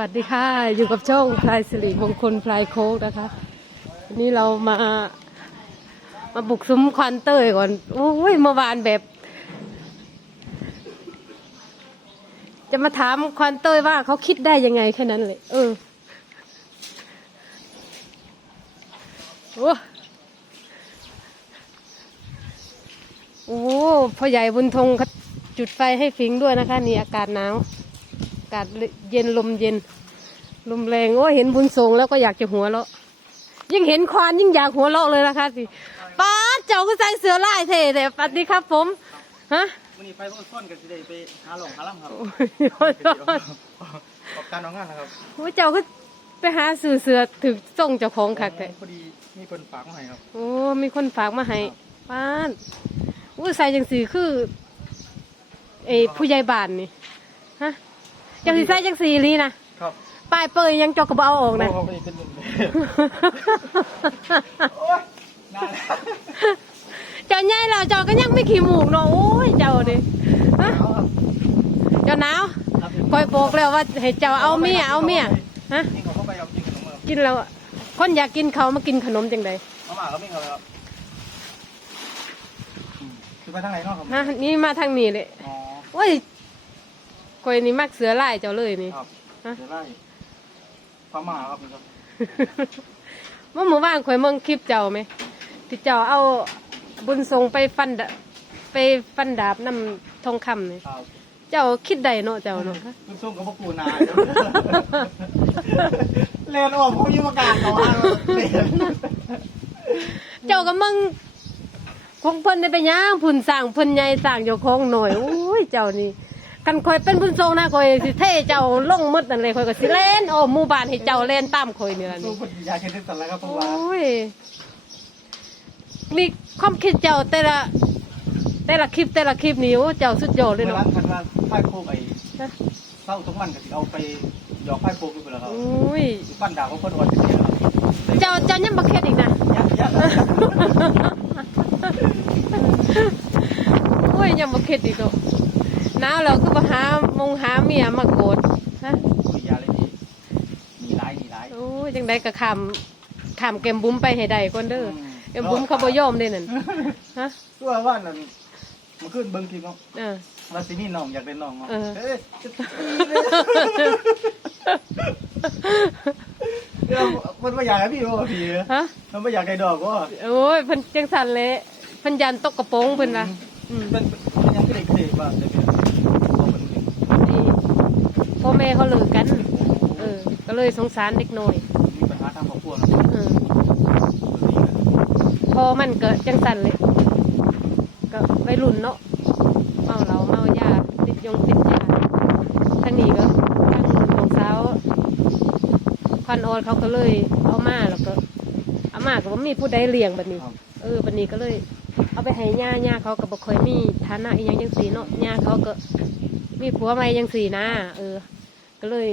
วัสดีค่ะ อยู่กับช่องพลายสิริมงคลพลายโคกนะคะวันนี้เรามา มาบุกซุ้มควันเตยก่อน โอ้ยเมื่อวานแบบ จะมาถามควันเตยว่าเขาคิดได้ยังไงแค่นั้นเลย เออโอ้โอ้พ่อใหญ่บุญทงจุดไฟให้ฟิงด้วยนะคะ นี่อากาศหนาวากาศเย็นลมเย็น ลมแรงโอ้ยเห็นบุญทรงแล้วก็อยากจะหัวเราะยิ่งเห็นควานยิ่งอยากหัวเราะเลยนะคะสิป้าดเจ้าก็ใส่เสื้อลายเท่แต่ปฏิครับผมฮะวันนี้ไปพวกซ่อนกันสิได้ไปหาหลงหาล่ำครับโอ้ยขอบการน้องงานนะครับโอ้ยเจ้าก็ไปหาสื่อเสือถึงส่งเจ้าของคักแต่พอดีมีคนฝากมาให้ครับโอ้มีคนฝากมาให้ป้าดอุ้ยใส่จังสีคือเอยผู้ใหญ่บ้านนี่ฮะ จังสีใส่จังสีลีนะครับป้ายเปยยังเจอกกระเบเอาออกนะโอ้โหเป็นหนุ่มเลยโอ้ยนานแล้วเจ้าใหญ่เราเจ้าก็ยังไม่ขี้หมูกเนาะโอ้ยเจ้าดิฮะเอาครับเจ้าหนาวครับคอยบอกแล้วว่าให้เจ้าเอาเมียเอาเมียฮะนี่เขาเข้าไปเอากินขนมครับกินแล้วคนอยากกินเขาวมากินขนมจังไดเอาหมาก็ไม่เขาเลยครับอืมคือไปทางไหนเนาะครับฮะนี่มาทางนี้เลยอ๋อโอ้ย คอยนี่มักเสือลายเจ้าเลยนี่ ครับฮะ เดี๋ยวไล่ฟ้าหมาครับนี่ครับเมื่อหมู่บ้านคอยเมืองคลิปเจ้าไหมที่เจ้าเอาบุญทรงไปฟันดาไปฟันดาบน้ำทองคำนี่ครับเจ้าคิดได้เนาะเจ้าเนาะคุณส้มกับพวกปูนาเรียนออกเขายุ่งการเขาอะเรียนเจ้าก็มึงคงเพิ่นได้ไปย่างพุ่นสั่งเพิ่นใหญ่สั่งเจ้าของหน่อยโอ้ยเจ้านี่ กันคอยเป็นบุญทรงนะคอยสิเท่เจ้าลงหมดนั่นเลยคอยก็สิเล่นโอ้หมู่บ้านให้เจ้าเล่นตามคอยนี่ล่ะสู้นี่คนยาเคนิดสันแล้วครับเพราะว่า้ยนี่ความคิดเจ้าแต่ละ แต่ละคลิปแต่ละคลิปนี่โอ้เจ้าสุดยอดเลยเมื่อเนาะ ร้านคันว่าไฟโคกไอ้นะเศร้าทุกมันก็สิเอาไปหยอกไฟโคกอยู่แล้วครับโอ้ย ปั้นดาวเขาคนอ่อนจะเสียครับเจ้าเจ้ายังบักเค็ดอีกนะ ยักยักโอ้ยยังบักเค็ดอีกเนาะ หนาวแล้วก็มาหามงหาเมียมาโกรธฮะคุยยาเลยดีมีร้ายมีร้ายโอ้ยจังได้ก็ขามขามเกมบุ้มไปให้ได้ก่อนเด้อเกมบุ้มเขาบ่ยอมเด้นั่นฮะตัวว่านั่นมันขึ้นเบิ้งทีเนาะเออว่าสินี่น้องอยากเป็นน้องเนาะเออเอ้ยจะตีเลยมันไม่อยากให้พี่ว่าพี่ฮะมันไม่อยากให้ดอกว่าโอ้ยเพิ่นจังสันเละเพิ่นยันตกกระโปรงเพิ่นนะอืม เป็นเป็นยังไม่ได้เคยบ้างแต่เป็นตัวเป็นเป็นนี่พ่อแม่เขาเลิกกัน เออ ก็เลยสงสารเด็กน้อยมีปัญหาทางครอบครัวเนาะเออพอมันก็จังสันเลย ก็วัยรุ่นเนาะเมาเหล้าเมายาติดยงติดยาทางนี้ก็ทางของสาวควันออนเขาก็เลยเอามาแล้วก็เอามาก็บ่มีผู้ใดเลี้ยงแบบนี้ครับเออบันนี้ก็เลย เอาไปให้ย่าย่าเขาก็บอกเคยมีฐานะอีหยังจังสีเนาะย่าเขาก็มีผัวใหม่จังสีนะเออ ก็เลย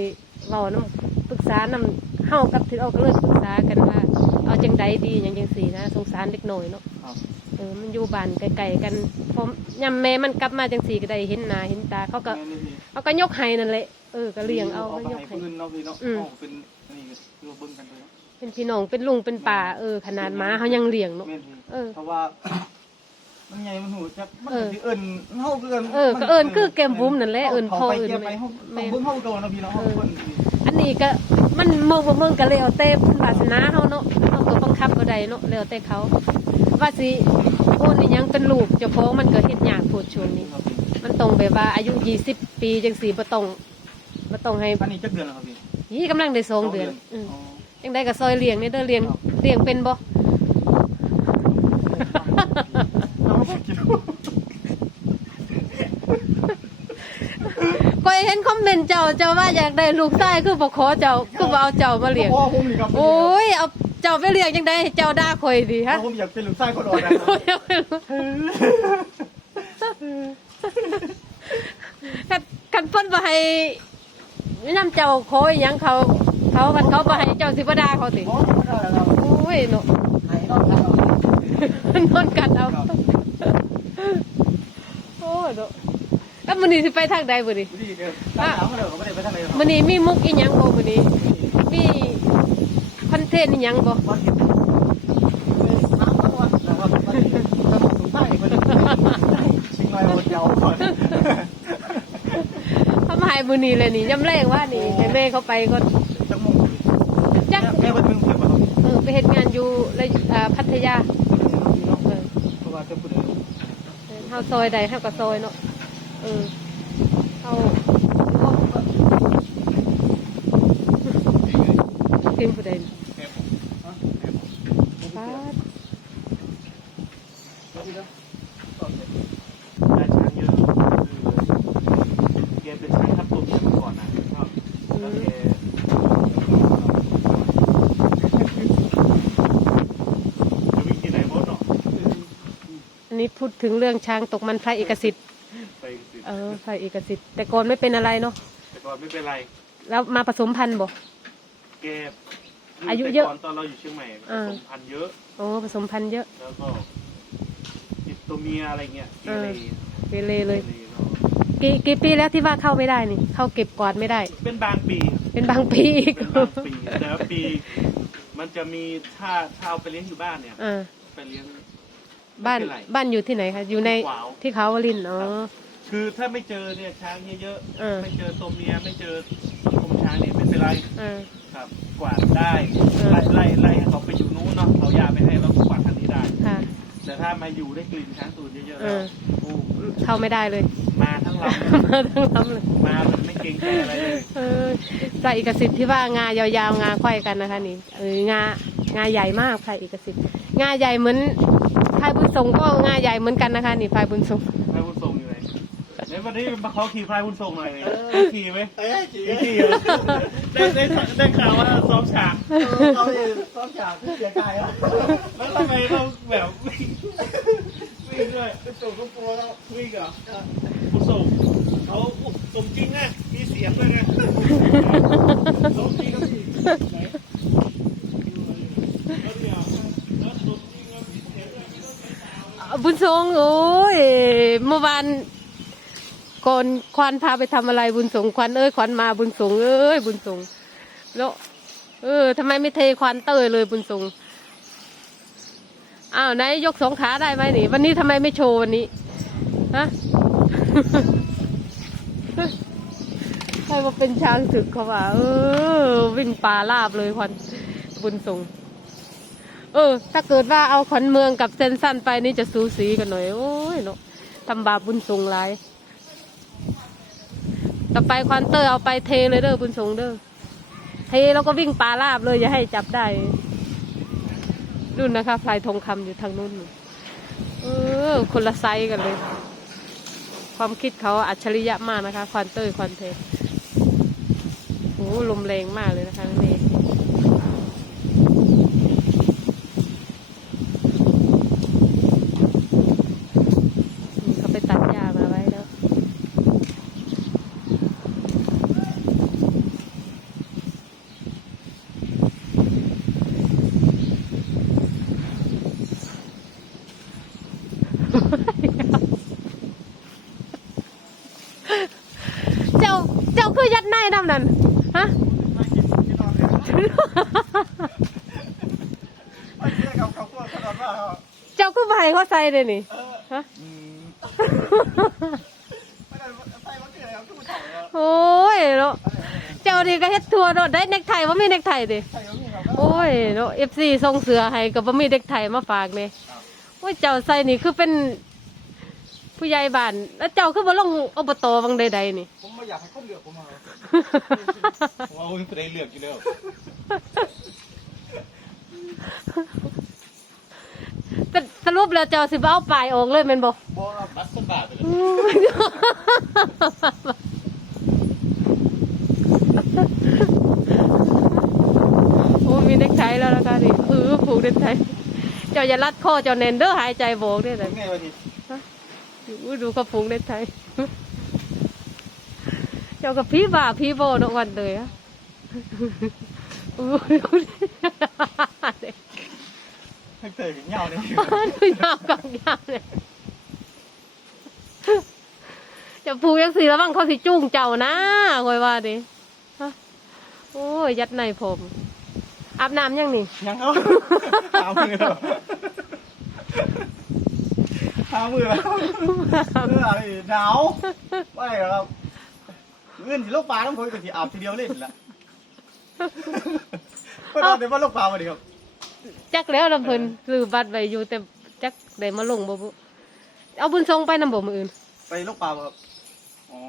เราน้ำปรึกษาน้ำเฮากับที่เราก็เลยปรึกษากันว่า เอาจังใดดีอย่างจังสีนะสงสารเด็กหน่อยเนาะครับ เออมันอยู่บ้านไกลๆกันพอยำแม่มันกลับมาจังสีก็ได้เห็นหน้าเห็นตาเขาก็แม่นี่พี่เอาก็ยกให้นั่นแหละเออก็เลี้ยงเอาเอาก็ไปยกให้ ให้ปืนเนาะพี่เนาะอืม เอาเป็นอันนี้ก็ดูเบิ้งกันเลยเนาะเป็นพี่น้องเป็นลุงเป็นป่าเออขนาดหมาเขายังเลี้ยงเนาะแม่นพี่เออ เพราะว่า มันใหญ่มันหูจักมันเออก็สิเอิ้นเฮาคือเอิ้นเออก็เอิ้นคือแก้มบุ๋มนั่นแหละเอิ้นพ่อไปเอิ้นเกี่ยวไปเฮาแม่ต้องเบิ่งเฮาก่อนเนาะพี่เนาะเฮาเพิ่นสิอันนี้ก็มันเมืองบ่เมืองก็แล้วแต่วาสนาเฮาเนาะเฮาก็บังคับบ่ได้เนาะแล้วแต่เขา ว่าสิโอนอีหยังเป็นลูกเจ้าของมันก็เฮ็ดยากโพดช่วงนี้ ครับพี่มันต้องแบบว่าอายุ 20 ปีจังซี่บ่ต้องบ่ต้องให้อันนี้จักเดือนแล้วครับพี่ยี่กำลังได้สองเดือนอืมอ๋อจังไดก็ซอยเลี้ยงนี่เด้อเลี้ยงเลี้ยงเป็นบ่เอาไป กินก็เห็นคอมเมนต์เจ้าเจ้าว่าอยากได้ลูกชายคือบ่ขอเจ้าคือบ่เอาเจ้ามาเลี้ยงพ่อผมนี่ครับโอ้ยเอาเจ้าไปเลี้ยงจังได๋ให้เจ้าด่าข่อยดีพ่อฮะผมอยากเป็นลูกชายคนอ่อนนะโอ้ยเอาไปรู้กันกันเพิ่นบ่ให้นํเจ้าขออีหยังเขา เขากันเขาบ่ให้เจ้าสิบ่ด่าเขาติอ๋อได้แล้วครับโอ้ยเนาะให้นอนครับนอนกันเอาโอ้ย เนาะก็แล้วมื้อนี้สิไปทางใดมื้อนี้ดีเดียวตามหลังมาเดี๋ยวเขาไม่ได้ไปทางไหนหรอกมื้อนี้มีมุกอีหยังบ่มื้อนี้มีคอนเทนต์อีหยังบ่มากินน้ำทั้งวันนะครับมากินน้ำถุงไส้มาดิชิงไม้เอาเดียวก่อนเขามาให้มื้อนี้เลยนี่ยำแรงว่านี่ให้แม่เขาไปก่อนจังมงจักแม่เป็นเพิ่งเพิ่งมาครับเออไปเฮ็ดงานอยู่ระยอ่าพัทยาเออเพราะว่าจะพูดเอง เฮาซอยใดเฮาก็ซอยเนาะเออเฮาทีมผู้ใดนี่ปาด ได้ช้างเยอะคือแกเป็นช้างทับตัวเมียมาก่อนนะครับแล้วแกจะวิ่งที่ไหนหมดเนาะ อันนี้ พูดถึงเรื่องช้างตกมันพระเอกสิทธิ์ไปสิเออพระเอกสิทธิ์แต่ก่อนไม่เป็นอะไรเนาะแต่ก่อนไม่เป็นไร แล้วมาผสมพันธุ์บ่ แกอายุเยอะ แต่ก่อนตอนเราอยู่เชียงใหม่ผอ่าสมพันธุ์เยอะ โอ้ผสมพันธุ์เยอะ แล้วก็ติดตัวเมียอะไรเงี้ยเกเรเกเรเลยเกเรเนอะกี่กี่ปีแล้วที่ว่าเข้าไม่ได้นี่ เข้าเก็บกวาดไม่ได้ เป็นบางปี เป็นบางปีอีกเป็นบางปีแต่ว่าปี มันจะมีถ้าถ้าเอาไปเลี้ยงอยู่บ้านเนี่ยอ่าไปเลี้ยง บ้านไม่เป็ไร บ้านอยู่ที่ไหนคะอยู่ในขวาวที่เขาวลินทร์อ๋อคือถ้าไม่เจอเนี่ยช้างเยอะเออ ๆไม่เจอตัวเมียไม่เจอสังคมช้างเนี่ยไม่เป็นไรอ่า ครับ กวาดได้เออไล่ไล่ไล่ให้เขาไปอยู่นู้นเนาะเขายาไปให้เรากวาดทางนี้ได้ ค่ะ แต่ถ้ามาอยู่ได้กลิ่นช้างตูนเยอะๆเอแล้วอ โอ้เข้าไม่ได้เลยมาทั้งลมาทั้งลำเลยำมาแบบไม่เกรงใจอะไรเลย เออพระเอกสิทธิ์ที่ว่างายาวๆงาไขว้กันนะคะนี่เอองา งาใหญ่มากพระเอกสิทธิ์งาใหญ่เหมือนพายบุญทรงก็งาใหญ่เหมือนกันนะคะนี่พายบุญทรงพายบุญส่งอยู่ไหนเดี๋ยววันนี้มาขอขี่พายบุญส่งหน่อยเลยขี่ไหมเอ้ยจีมีขี่เหรอได้ได้ได้ข่าวว่าซ้อมฉากเอาเองต้องจากเสียใจอะแล้วทำไมเราแบบวิ่งวิ่งด้วยเป็นตัวก็กลัวแล้ววิ่งเหรอผู้ส่งเขาสมจริงอะมีเสียงด้วยนะสมจริงก็มีไหนแล้วเนี่ยแล้วสมจริงแล้วมีเสียงด้วยไม่ต้องใช้สาว บุญทรงโอ้ยเมื่อวานก่อนควันพาไปทำอะไรบุญสงควันเอ้ยควันมาบุญสงเอ้ยบุญสงแล้ว เออทำไมไม่เทควันเตยเลยบุญสงอ้าวไหนยกสองขาได้ไหมนี่ วันนี้ทำไมไม่โชว์วันนี้ฮะใครมาเป็นช้างศึกเขาว่าเออ วิ่งป่าลาบเลยควันบุญสง เออ ถ้าเกิดว่าเอาขวัญเมืองกับเซนสั้นไปนี่จะสูสีกันหน่อย โอ้ยเนาะทำบาปบุญทรงหลายต่อไปควันเตอร์เอาไปเทเลยเด้อบุญทรงเด้อ เทแล้วก็วิ่งปลาลาบเลยอย่าให้จับได้นู่นนะคะพลายทองคำอยู่ทางนู้นเออ คนละไซส์กันเลย ความคิดเขาอัจฉริยะมากนะคะควันเตอร์ควันเทโอ้ลมแรงมากเลยนะคะนี่เขาไปตัดหญ้ามาไว้แล้ว เจ้า เจ้า คือยัดในน้ำนั่นฮะไม่กินกินนอนเลยไม่กินเขาเขากลัวขนาดว่าเจ้าคือไปให้เขาใส่เลยนี่เออฮะไม่ได้ใส่มาเกลือเขาคือถ่ายแล้วโอ้ยเนาะเจ้านี่ก็เฮ็ดทัวร์เนาะได้เน็กไทว่ามีเน็กไทดิใส่เขามีเขาก็โอ้ยเนาะเอฟซีส่งเสือให้กับบ่มีเด็กไทยมาฝากเนี่ยโอ้ยเจ้าใส่นี่คือเป็น ผู้ใหญ่บ้านแล้วเจ้าคือบ่ลงอบตวังใดๆนี่ ผมไม่อยากให้คนเหลือผมมาผมเอาไปได้เลือกอยู่แล้วแต่สรุปแล้วเจ้าสิบ่เอาปลายออกเลยแม่นบ่บอลบัสสบาทไปเลยโอ้มีเด็กไทยแล้วนะคะนี่เออผูกเด็กไทยเจ้าอย่ารัดคอเจ้าแน่นเด้อหายใจโบกเด้อเป็นะนไงวะนี่อู้ ดูเขาผูกเด็กไทยเจ้ากับพี่บ่าพี่โบนวันเลยอะอู้ดูดิให้เตยเป็นเงาเนี่ยดูยาวกองยาวเลยเจ้าจะผูกยังสีแล้วบ้างเขาสิจุ้งเจ้านะคอยว่าดิฮะโอ้ยยัดในผม อาบน้ำยังนี่ ยังเขาหามือแล้ว หามือแล้วเอออะไรหนาวไม่ครับเงินที่ลูกปลาต้องคุยกับที่อาบทีเดียวเล่นละก็ตอนเดี๋ยวว่าลูกปลามาดิครับจักแล้วลำเพิ่นซื้อบัตรไว้อยู่แต่จักได้มาลงบ่บุเอาบุญทรงไปนำบ่มืออื่น ไปลูกปลาบ่ครับอ๋อ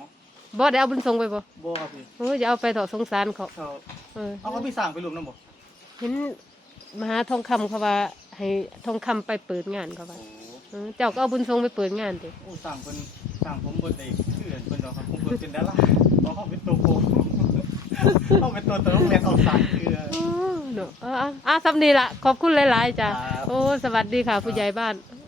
บ่ได้เอาบุญทรงไปบ่โบครับพี่โอ้ยจะเอาไปเถอะสงสารเขาเขาเออเอาเขาพี่สั่งไปรวมน้ำบ่เห็นมหาทองคำเขาว่าให้ทองคำไปเปิดงานเขาว่าโเออเจ้าก็เอาบุญทรงไปเปิดงานดิโอ้สั่งเป็นสั่งผมเบิดเองชื่อเพิ่นเนาะครับผมเบิดเป็นดาราเพราะเขาเป็นตัวโกงเขาเป็นตัวเติมเรียนออกสายคืออ๋อเนอะอะอะอะสำนีละขอบคุณหลาย ๆจ้ะครับ โอ้สวัสดีค่ะผู้ใหญ่บ้านโ